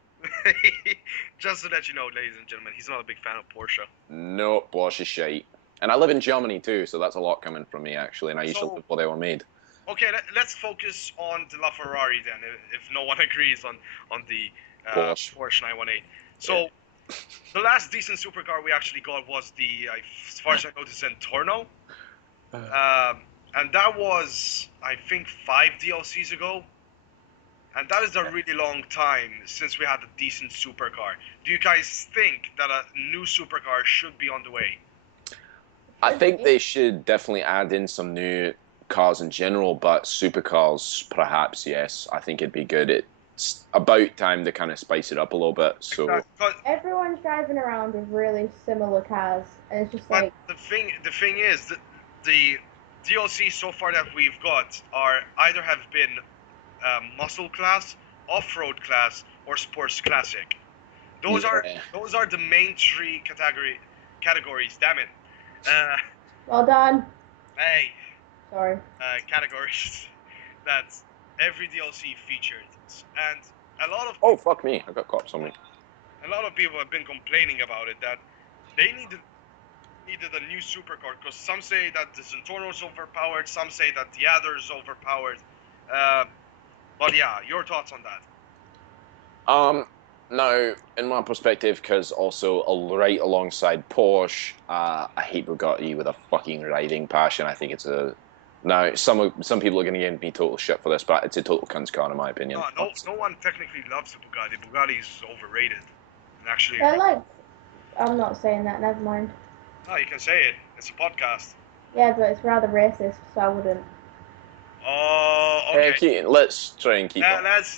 Just to let you know, ladies and gentlemen, he's not a big fan of Porsche. No, Bosch is shite. And I live in Germany too, so that's a lot coming from me actually. And I used to So- live where they were made. Okay, let's focus on the LaFerrari then, if no one agrees on the Porsche 918. So, the last decent supercar we actually got was the, as far as I know, the Zentorno. And that was, I think, 5 DLCs ago. And that is a really long time since we had a decent supercar. Do you guys think that a new supercar should be on the way? I think they should definitely add in some new cars in general, but supercars, perhaps, yes. I think it'd be good. It's about time to kind of spice it up a little bit. So, But, Everyone's driving around with really similar cars, and it's just but like, the thing is that the DLC so far that we've got are either have been muscle class, off-road class, or sports classic. Those Yeah. are the main three categories. Damn it. well done. Hey, Sorry. categories that every DLC featured, and Oh, fuck me. I got cops on me. a lot of people have been complaining about it that they needed a new supercar because some say that the Zentorno's overpowered, some say that the Adder's overpowered. But yeah, your thoughts on that? Now, in my perspective, because also right alongside Porsche, I hate Bugatti with a fucking riding passion. I think it's a now some people are going to give me total shit for this, but it's a total cunt's car in my opinion. No one technically loves the Bugatti. Bugatti's overrated, and actually, They're like, I'm not saying that, never mind. no, you can say it. It's a podcast. Yeah, but it's rather racist, so I wouldn't. Oh, okay. Let's try and keep. Let's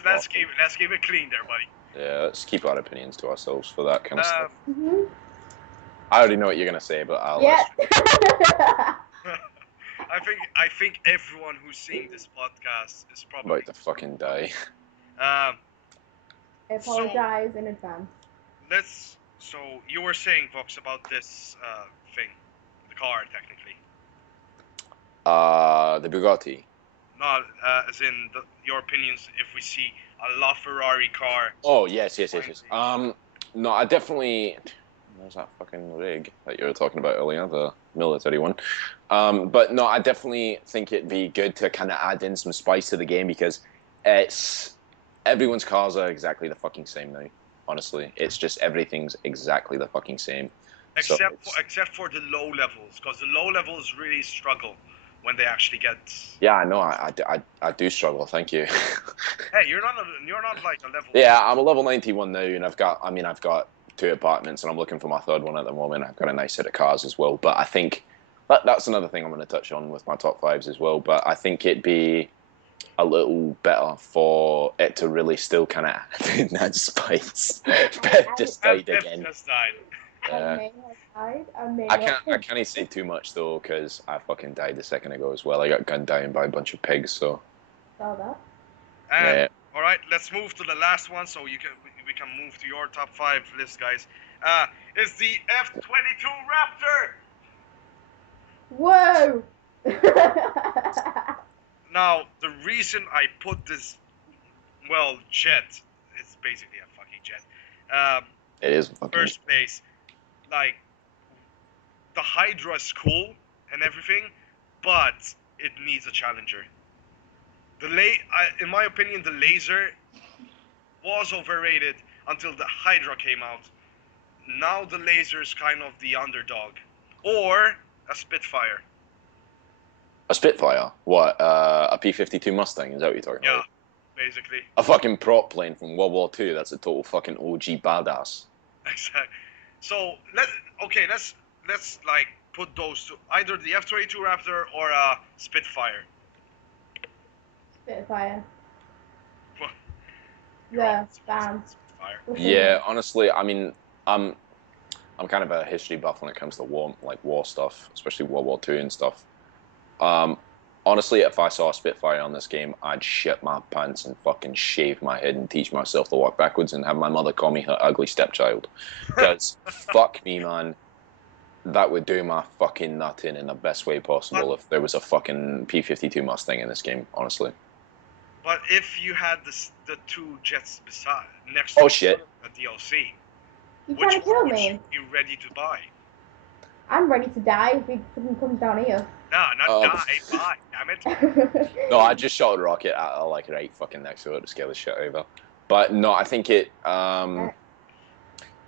keep it clean there, buddy. Yeah, let's keep our opinions to ourselves for that kind of stuff. Mm-hmm. I already know what you're going to say, but I'll. Yeah. I think everyone who's seeing this podcast is probably about to fucking die. I apologize in advance. So you were saying, Vox, about this thing, the car, technically. The Bugatti. Not as in your opinions. If we see a LaFerrari car. Oh yes. No, I definitely. There's that fucking rig that you were talking about earlier, the military one. But no, I definitely think it'd be good to kind of add in some spice to the game because everyone's cars are exactly the fucking same now. Honestly, it's just everything's exactly the fucking same. Except for the low levels, because the low levels really struggle when they actually get. Yeah, I know. I do struggle. Thank you. Hey, you're not like a level. Yeah, I'm a level 91 now, and I've got 2 apartments, and I'm looking for my 3rd one at the moment. I've got a nice set of cars as well, but I think that's another thing I'm going to touch on with my top 5s as well. But I think it'd be a little better for it to really still kind of add that spice. Beth just died again. I may have died. I can't say too much though, because I fucking died a second ago as well. I got gunned down by a bunch of pigs, so. Saw that. And, Yeah. all right, let's move to the last one, so we can move to your top 5 list, guys. It's the F-22 Raptor. Whoa! Now, the reason I put this, jet, it's basically a fucking jet. It is fucking. First place, like, the Hydra is cool and everything, but it needs a challenger. In my opinion, the laser was overrated until the Hydra came out. Now the laser's kind of the underdog, or a Spitfire. A Spitfire? What? A P-52 Mustang? Is that what you're talking Yeah, about? basically. A fucking prop plane from World War II. That's a total fucking OG badass. Exactly. So let's like put those two, either the F-22 Raptor or a Spitfire. Spitfire. Well, The band. Spitfire. Yeah, honestly, I mean, I'm kind of a history buff when it comes to war stuff, especially World War II and stuff. Um, Honestly, if I saw a Spitfire on this game, I'd shit my pants and fucking shave my head and teach myself to walk backwards and have my mother call me her ugly stepchild. Because fuck me, man, that would do my fucking nut in the best way possible if there was a fucking P-52 Mustang in this game, honestly. But if you had the two jets beside next Oh to shit. the DLC, You which trying to kill one would me? you be ready to buy? I'm ready to die if it fucking comes down here. Nah, not Oh. die, buy, damn it. No, I just shot a rocket at like right fucking next to it to scare the shit over. But no, I think it. Yeah,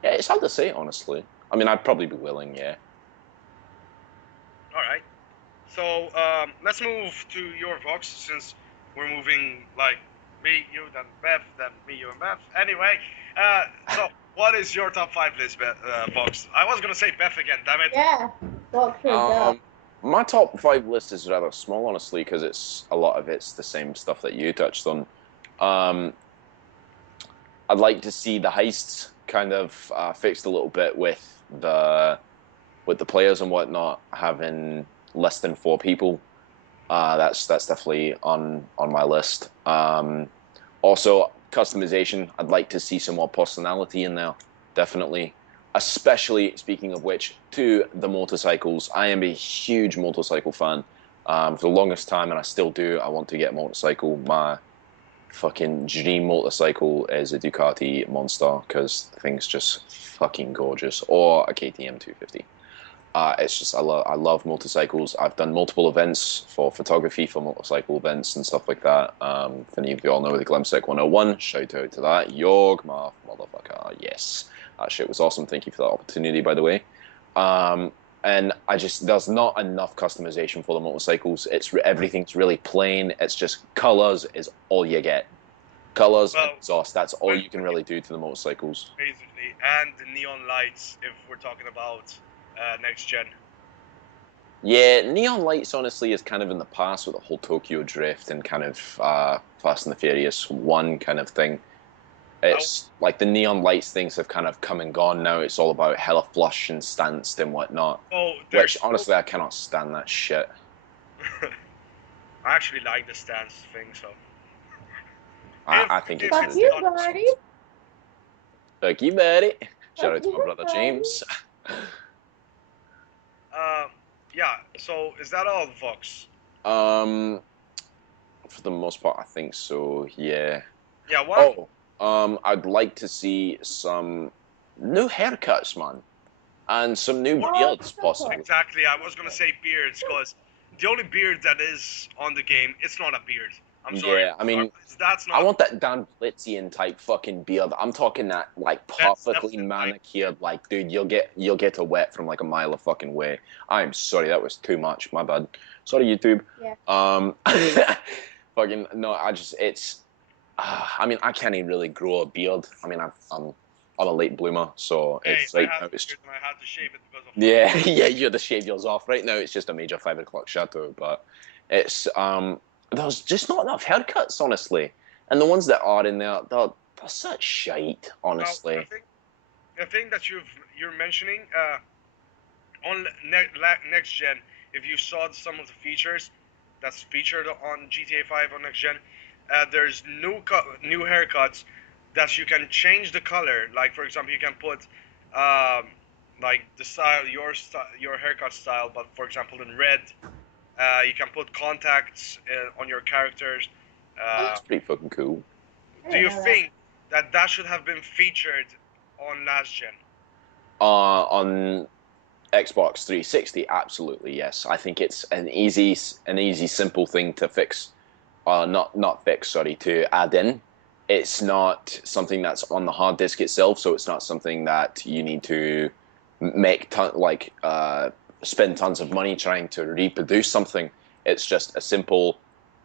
it's hard to say honestly. I mean, I'd probably be willing. Yeah. All right. So let's move to your Vox, since we're moving like me, you, then Beth, then me, you, and Beth. Anyway, so what is your top 5 list, Vox? I was gonna say Beth again, damn it. Yeah. Box should go. My top 5 list is rather small, honestly, because a lot of it's the same stuff that you touched on. I'd like to see the heists kind of fixed a little bit with the players and whatnot having less than 4 people. That's definitely on my list. Also, customization. I'd like to see some more personality in there. Definitely. Especially, speaking of which, to the motorcycles. I am a huge motorcycle fan. For the longest time, and I still do, I want to get a motorcycle. My fucking dream motorcycle is a Ducati Monster, because the thing's just fucking gorgeous. Or a KTM 250. It's just I love motorcycles. I've done multiple events for photography for motorcycle events and stuff like that. If any of you all know the Glimsec 101, shout out to that. Yorg, my motherfucker. Yes, that shit was awesome. Thank you for that opportunity, by the way. And there's not enough customization for the motorcycles. Everything's really plain. It's just colors is all you get. Colors and exhaust. That's all you can really do to the motorcycles. Basically, and the neon lights, if we're talking about next gen. Yeah, neon lights honestly is kind of in the past with the whole Tokyo Drift and kind of Fast and the Furious 1 kind of thing. It's like the neon lights things have kind of come and gone now. It's all about hella flush and stanced and whatnot. Which honestly I cannot stand that shit. I actually like the stance thing, so. I think it's Fuck you, buddy. Fuck you, buddy. Shout out to my brother James. Yeah, so is that all, Vox? For the most part, I think so, yeah. Yeah, what? I'd like to see some new haircuts, man. And some new beards, possibly. Exactly, I was gonna say beards, because the only beard that is on the game, it's not a beard. I'm sorry. Yeah, I mean, that's not. I want that Dan Blitzian type fucking beard. I'm talking that like perfectly manicured, like dude, you'll get a wet from like a mile of fucking way. I'm sorry, that was too much. My bad. Sorry, YouTube. Yeah. Fucking no, I mean, I can't even really grow a beard. I mean, I'm a late bloomer, so it's right now. It's I had to shave it because of. Yeah, you had to shave yours off. Right now, it's just a major 5 o'clock shadow, but it's there's just not enough haircuts, honestly. And the ones that are in there, they're such shite, honestly. Now, the thing that you're mentioning on next gen, if you saw some of the features that's featured on GTA 5 on next gen, there's new haircuts that you can change the color. Like for example, you can put like the style, your haircut style, but for example in red. You can put contacts on your characters. That's pretty fucking cool. Do you think that should have been featured on last gen? On Xbox 360, absolutely yes. I think it's an easy, simple thing to fix. not fix, sorry, to add in. It's not something that's on the hard disk itself, so it's not something that you need to make spend tons of money trying to reproduce something. It's just a simple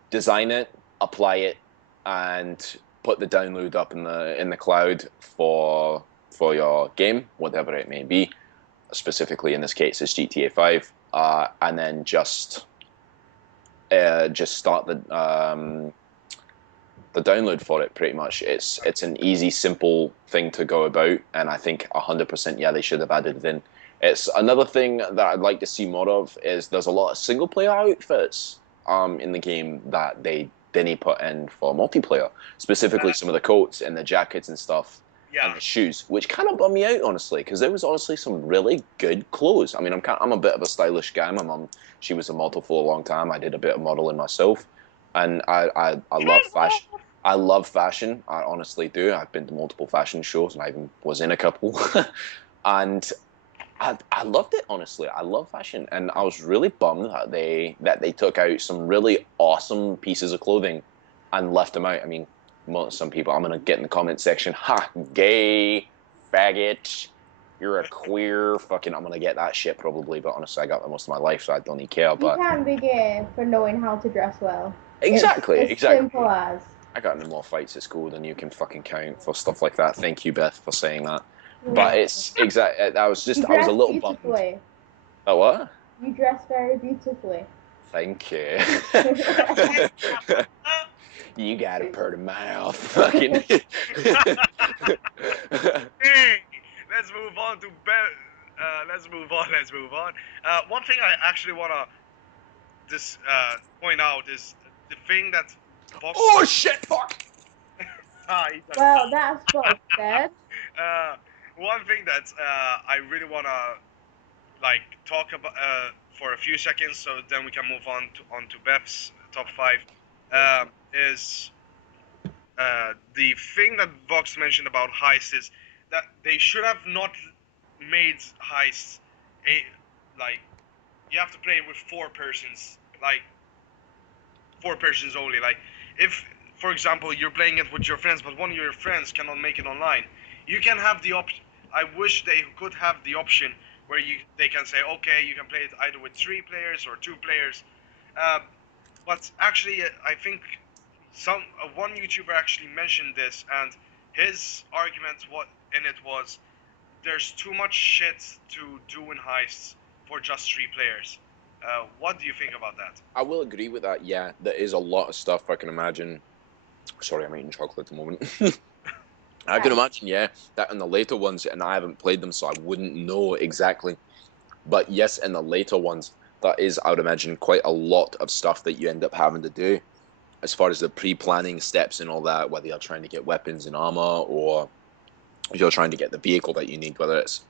design it, apply it, and put the download up in the cloud for your game, whatever it may be. Specifically, in this case, it's GTA 5, and then just start the download for it. Pretty much, it's an easy, simple thing to go about, and I think 100%, yeah, they should have added it in. It's another thing that I'd like to see more of is there's a lot of single player outfits in the game that they didn't put in for multiplayer. Specifically, some of the coats and the jackets and stuff, and the shoes, which kind of bummed me out honestly, because there was honestly some really good clothes. I mean, I'm a bit of a stylish guy. My mum, she was a model for a long time. I did a bit of modeling myself, and I love fashion. I love fashion. I honestly do. I've been to multiple fashion shows, and I even was in a couple, and I loved it honestly. I love fashion, and I was really bummed that they took out some really awesome pieces of clothing and left them out. I mean, some people, I'm gonna get in the comment section, ha, gay, faggot, you're a queer, fucking, I'm gonna get that shit probably. But honestly, I got that most of my life, so I don't even care. You But can be gay for knowing how to dress well. exactly, It's exactly. simple as. I got into more fights at school than you can fucking count for stuff like that. Thank you, Beth, for saying that. But it's exact. I was You I was dress a little bummed. beautifully. Oh what? You dress very beautifully. Thank you. You got a pretty mouth, fucking. Hey, let's move on to let's move on. Let's move on. One thing I actually wanna point out is the thing that. Oh shit! Fuck. Well, that's Bob said. One thing that I really wanna talk about for a few seconds, so then we can move on to Beth's top five. Is the thing that Vox mentioned about heists is that they should have not made heists like you have to play with four persons only. Like if, for example, you're playing it with your friends, but one of your friends cannot make it online, you can have the option. I wish they could have the option where they can say, okay, you can play it either with 3 players or 2 players. But actually, I think one YouTuber actually mentioned this, and his argument in it was there's too much shit to do in heists for just 3 players. What do you think about that? I will agree with that. Yeah, there is a lot of stuff I can imagine. Sorry, I'm eating chocolate at the moment. I can imagine, yeah, that in the later ones, and I haven't played them, so I wouldn't know exactly. But yes, in the later ones, that is, I would imagine, quite a lot of stuff that you end up having to do as far as the pre-planning steps and all that, whether you're trying to get weapons and armor or you're trying to get the vehicle that you need, whether it's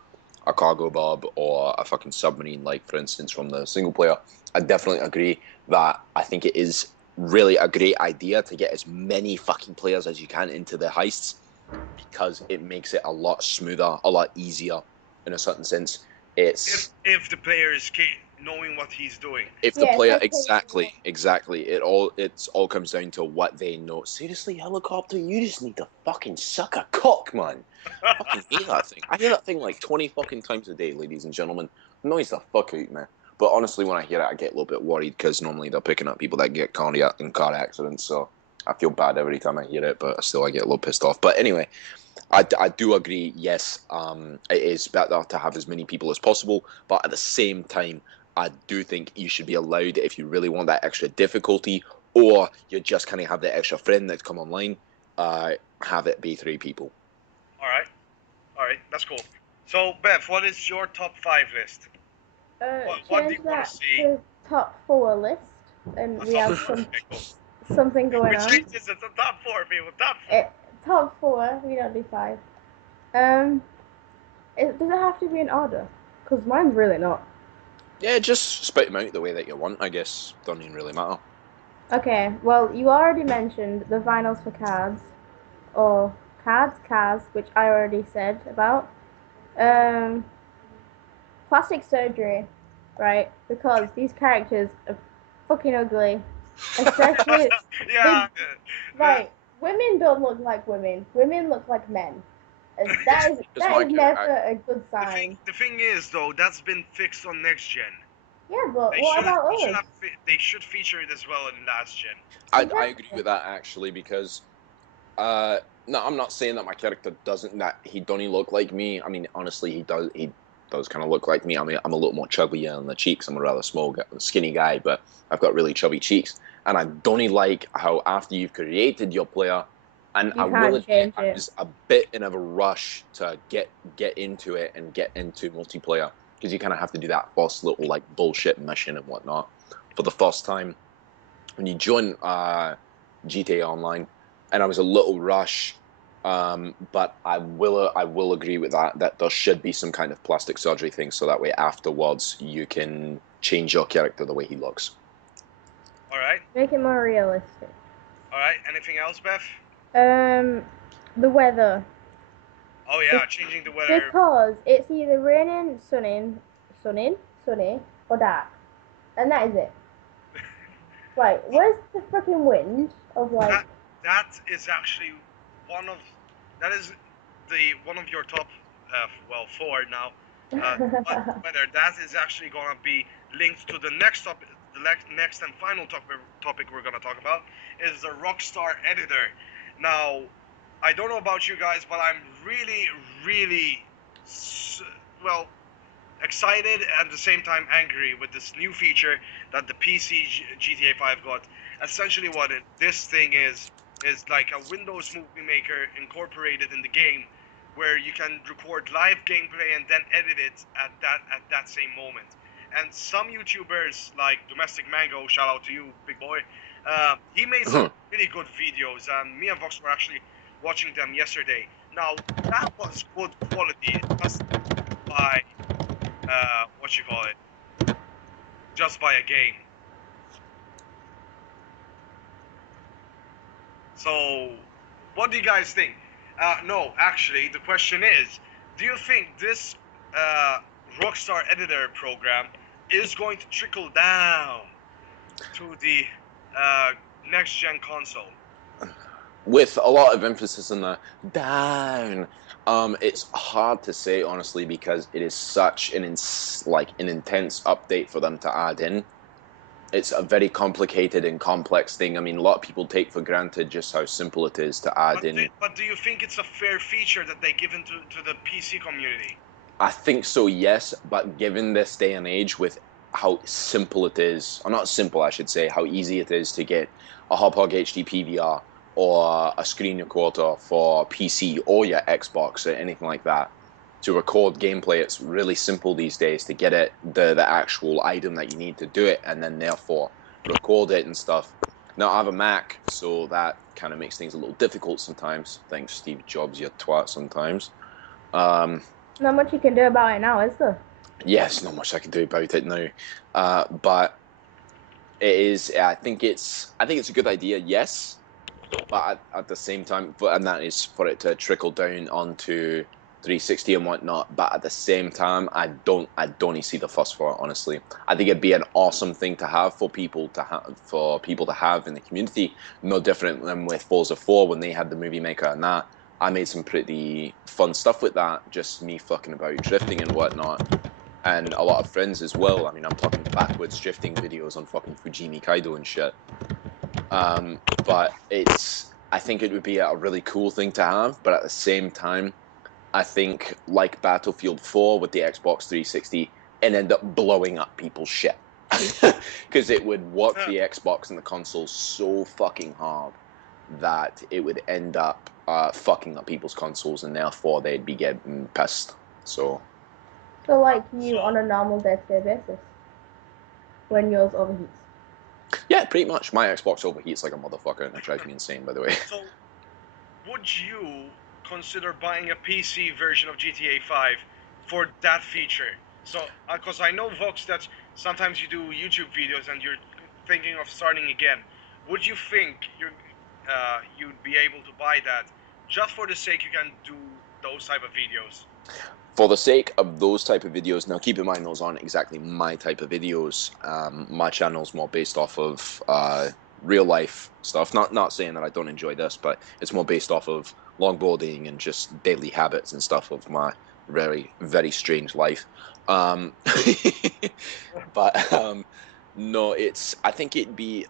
a cargo bob or a fucking submarine, like for instance from the single player. I definitely agree that I think it is really a great idea to get as many fucking players as you can into the heists, because it makes it a lot smoother, a lot easier in a certain sense. It's if the player is knowing what he's doing. if the player exactly it's all comes down to what they know. Seriously, helicopter, you just need to fucking suck a cock, man. I fucking hate that thing. I hear that thing like 20 fucking times a day, ladies and gentlemen. Annoys the fuck out, man. But honestly, when I hear it, I get a little bit worried because normally they're picking up people that get cardiac in car accidents. So I feel bad every time I hear it, but still I get a little pissed off. But anyway, I do agree, yes, it is better to have as many people as possible, but at the same time, I do think you should be allowed, if you really want that extra difficulty, or you just kind of have that extra friend that's come online, have it be 3 people. All right, that's cool. So, Beth, what is your top 5 list? What do you want to see? To top 4 list, and we have something going on. We changed this to top 4, people. Top 4. Top 4. We don't do 5. Does it have to be in order? Because mine's really not. Yeah, just spit them out the way that you want, I guess. Don't even really matter. Okay, well, you already mentioned the vinyls for cards, or cars, which I already said about. Plastic surgery, right? Because these characters are fucking ugly. Especially, Yeah. they, like, women don't look like women. Women look like men. It's That my is character. never a good sign. The thing is though, that's been fixed on next gen. Yeah, but what about us? They should feature it as well in last gen. I agree with that actually because no, I'm not saying that my character doesn't that he don't look like me. I mean, honestly, he does kind of look like me. I mean, I'm a little more chubby on the cheeks. I'm a rather small, skinny guy, but I've got really chubby cheeks. And I don't like how after you've created your player, and I You will can't admit change I it. was a bit in of a rush to get into it and get into multiplayer because you kind of have to do that first little like bullshit mission and whatnot for the first time when you join GTA Online, and I was a little rush. But I will agree with that there should be some kind of plastic surgery thing so that way afterwards you can change your character the way he looks. All right. Make it more realistic. All right. Anything else, Beth? The weather. Oh yeah, changing the weather. Because it's either raining, sunny, or dark. And that is it. Right, where's the freaking wind of like... That is actually one of that is the one of your top four now. But whether that is actually gonna be linked to the next topic, the next and final topic we're gonna talk about is the Rockstar editor. Now, I don't know about you guys, but I'm really, really, well, excited and at the same time angry with this new feature that the PC GTA 5 got. Essentially, this thing is like a Windows Movie Maker incorporated in the game, where you can record live gameplay and then edit it at that same moment. And some YouTubers like Domestic Mango, shout out to you, big boy. He made some really good videos, and me and Vox were actually watching them yesterday. Now that was good quality, just by what you call it, just by a game. So, what do you guys think? No, actually, the question is, do you think this Rockstar Editor program is going to trickle down to the next gen console? With a lot of emphasis on the down. It's hard to say honestly because it is such an intense update for them to add in. It's a very complicated and complex thing. I mean, a lot of people take for granted just how simple it is to add in. But do you think it's a fair feature that they give into to the PC community? I think so, yes. But given this day and age, with how simple it is, or not simple, I should say, how easy it is to get a Hop-Hog HD PVR or a screen recorder for PC or your Xbox or anything like that to record gameplay, it's really simple these days to get it the actual item that you need to do it, and then therefore record it and stuff. Now I have a Mac, so that kind of makes things a little difficult sometimes. Thanks, Steve Jobs, you twat. Sometimes. Not much you can do about it now, is there? Yes, not much I can do about it now, but it is. I think it's a good idea. Yes, but at the same time, and that is for it to trickle down onto 360 and whatnot. But at the same time, I don't see the fuss for it. Honestly, I think it'd be an awesome thing to have for people to have in the community. No different than with Forza 4 when they had the movie maker and that. I made some pretty fun stuff with that. Just me fucking about drifting and whatnot. And a lot of friends as well. I mean, I'm talking backwards drifting videos on fucking Fujimi Kaido and shit. But I think it would be a really cool thing to have, but at the same time, I think like Battlefield 4 with the Xbox 360, it ended up blowing up people's shit. Because it would work the Xbox and the console so fucking hard that it would end up fucking up people's consoles, and therefore they'd be getting pissed. So like you on a normal day-to-day basis when yours overheats. yeah, pretty much. My Xbox overheats like a motherfucker, and it drives me insane, by the way. So, would you consider buying a PC version of GTA 5 for that feature? So, because I know, Vox, that sometimes you do YouTube videos and you're thinking of starting again. Would you think you'd be able to buy that just for the sake you can do those type of videos? For the sake of those type of videos, now keep in mind those aren't exactly my type of videos. My channel's more based off of real life stuff. Not saying that I don't enjoy this, but it's more based off of longboarding and just daily habits and stuff of my very very strange life. Um, but no, it's I think it'd be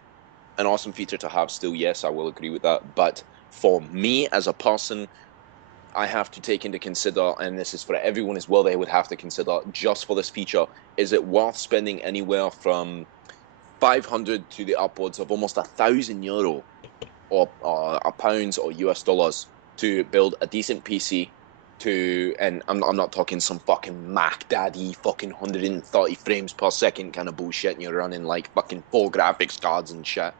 an awesome feature to have still. Yes, I will agree with that. But for me as a person, I have to take into consider, and this is for everyone as well, they would have to consider just for this feature, is it worth spending anywhere from 500 to the upwards of almost €1,000 or pounds or US dollars to build a decent PC and I'm not talking some fucking Mac Daddy fucking 130 frames per second kind of bullshit and you're running like fucking 4 graphics cards and shit.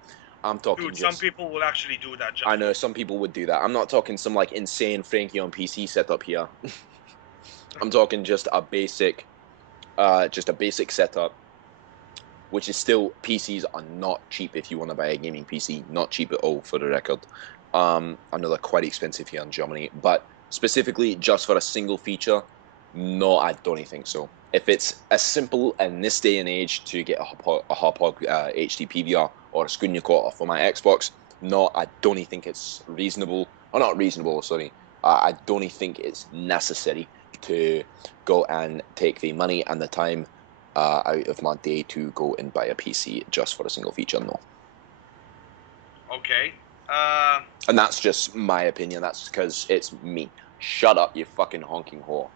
I'm talking Dude, some just people will actually do that. I know some people would do that. I'm not talking some like insane Frankie on PC setup here. I'm talking just a basic setup, which is still PCs are not cheap if you want to buy a gaming PC. Not cheap at all, for the record. I know they're quite expensive here in Germany, but specifically just for a single feature, no, I don't think so. If it's as simple in this day and age to get a Hopog HD PVR or a screen recorder for my Xbox, no, I don't think it's reasonable. Or not reasonable, sorry. I don't think it's necessary to go and take the money and the time out of my day to go and buy a PC just for a single feature. No. Okay. And that's just my opinion. That's because it's me. Shut up, you fucking honking whore.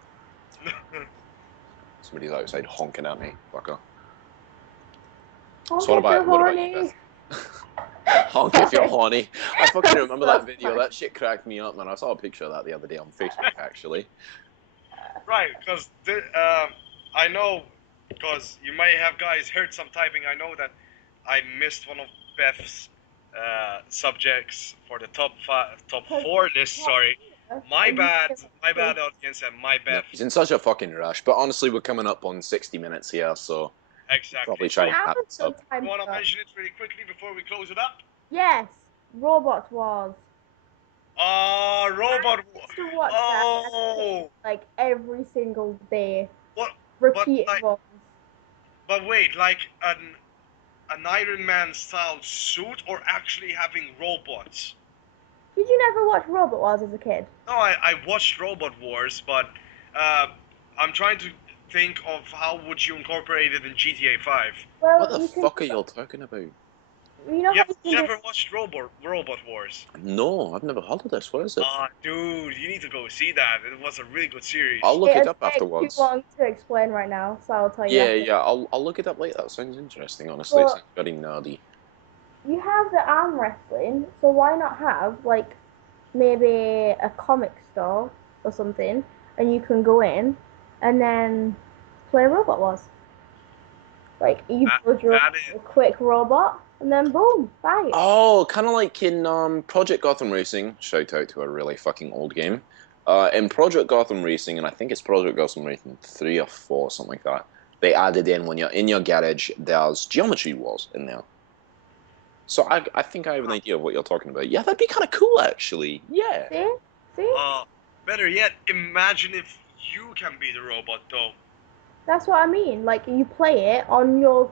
Somebody's outside honking at me, fucker. So what about you, Beth? Honk if you're horny. I fucking remember that video. That shit cracked me up, man. I saw a picture of that the other day on Facebook, actually. Right, because I know, because you may have guys heard some typing. I know that I missed one of Beth's subjects for the top 4 list. Sorry, my bad, audience, and my No, bad. he's in such a fucking rush. But honestly, we're coming up on 60 minutes here, so Exactly. probably try and wrap this up. You want to mention it really quickly before we close it up? Yes, Robot Wars. Robot I used to watch Oh, that like every single day. what? Repeated But, ones. but wait, like an Iron Man style suit, or actually having robots? Did you never watch Robot Wars as a kid? No, I watched Robot Wars, but I'm trying to think of how would you incorporate it in GTA 5. Well, What the fuck are you all talking about? You know You how you never watched Robot Wars? No, I've never heard of this. What is it? Dude, you need to go see that. It was a really good series. I'll look it up It's afterwards. too long to explain right now, so I'll tell you. Yeah, I'll look it up later. That sounds interesting, honestly. It sounds very nerdy. You have the arm wrestling, so why not have like maybe a comic store or something, and you can go in and then play Robot Wars. Like you build your a quick robot, and then boom, fight. Oh, kind of like in Project Gotham Racing. Shout out to a really fucking old game. In Project Gotham Racing, and I think it's Project Gotham Racing 3 or 4, something like that. They added in when you're in your garage, there's geometry wars in there. So I think I have an idea of what you're talking about. Yeah, that'd be kind of cool, actually. Yeah. See? Better yet, imagine if you can be the robot, though. That's what I mean. Like you play it on your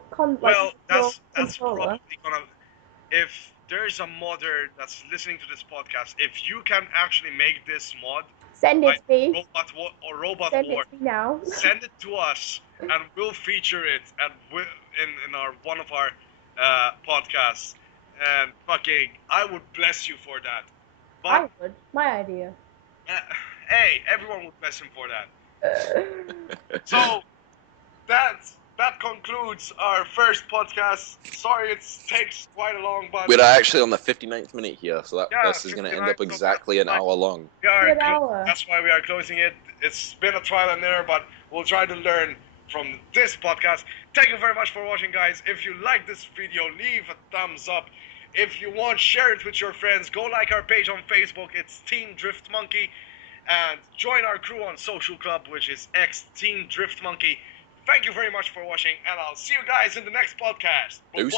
that's controller. probably gonna. If there's a modder that's listening to this podcast, if you can actually make this mod, send it to me. Robot Send War, it to me now. send it to us, and we'll feature it in our one of our podcasts. And fucking, I would bless you for that. But I would. My idea. Hey, everyone would bless him for that. So that concludes our first podcast. Sorry, it takes quite a long, but we're actually on the 59th minute here, so this is going to end up 59, exactly an hour long. That's why we are closing it. It's been a trial and error, but we'll try to learn from this podcast. Thank you very much for watching, guys. If you like this video, leave a thumbs up. If you want, share it with your friends. Go like our page on Facebook. It's Team Drift Monkey. And join our crew on Social Club, which is X Team Drift Monkey. Thank you very much for watching, and I'll see you guys in the next podcast. Bye-bye!